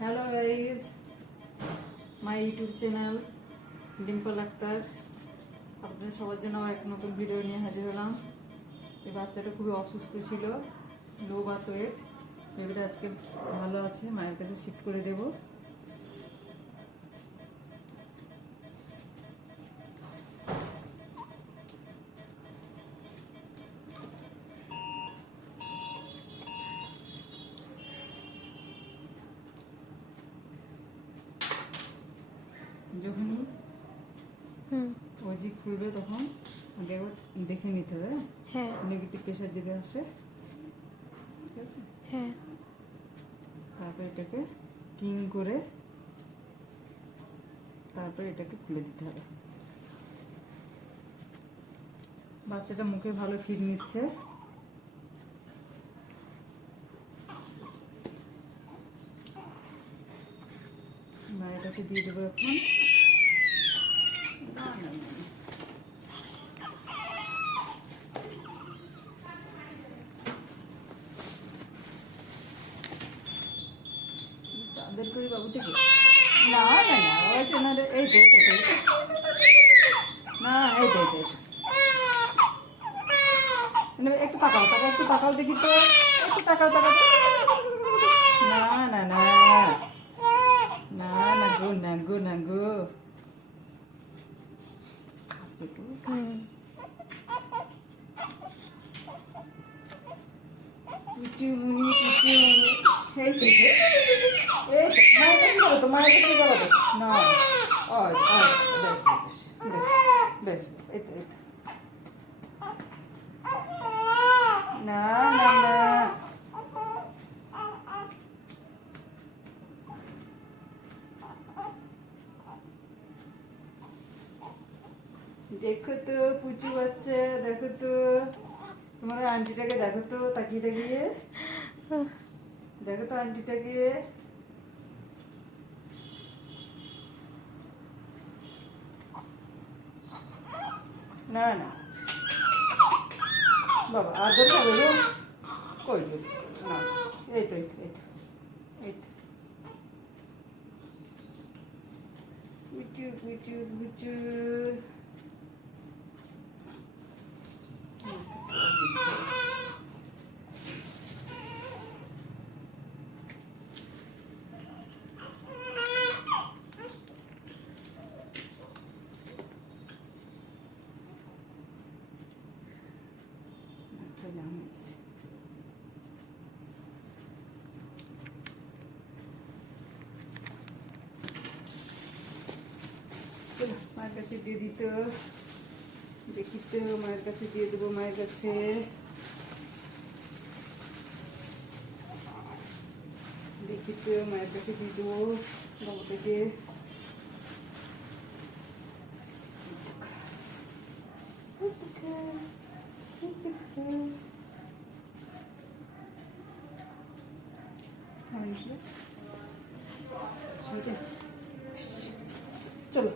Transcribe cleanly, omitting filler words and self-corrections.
Hello guys, my YouTube channel Dimple Akter. আপনাদের সবার জন্য আমার এক নতুন ভিডিও নিয়ে হাজির হলাম। এই বাচ্চাটা খুবই অসুস্থ ছিল, লো বার্থ ওয়েট। বেবিটা আজকে ভালো আছে, মায়ের কাছে শিফট করে দেব। যখনই ওজি খুলবে তখন আগে একবার দেখে নিতে হবে। হ্যাঁ নেগেটিভ প্রেশার যদি আসে, ঠিক আছে? হ্যাঁ তারপর এটাকে কিং করে তারপর এটাকে খুলে দিতে হবে। বাচ্চাটা মুখে ভালো ফিড নিচ্ছে। মায়ের কাছে দিয়ে দেবো এখন। না না না, তাদের করে বাবুটিকে না না না, ওই জন্য এই তো না, এই তো একটু তাকাও তাকাও, একটু তাকাও দেখি তো, একটু তাকাও তাকাও। না না না না না গো, না গো, না গো। কুচুমুনি কুচুমুনি, এই তো এই তো মায়ের কাছে যাবো তো, মায়ের কাছে যাবো তো। না ওই ওই, বেশ বেশ বেশ, এই তো এই তো। না না না, দেখো তো পুচু বাচ্চা, দেখো তো তোমার আন্টিটাকে, দেখো তো তাকিয়ে তাকিয়ে, দেখো তো আন্টিটাকে। না না বাবা, আদর খাবে গো, কই গো, না, এই তো এই তো এই তো এই তো, পুচু পুচু পুচু। মায়ের কাছে দিয়ে দিত, দেখি তো মায়ের কাছে দিয়ে দেবো, মায়ের কাছে দেখি তো, মায়ের কাছে দিয়ে দেবো বাবুটাকে। চলো।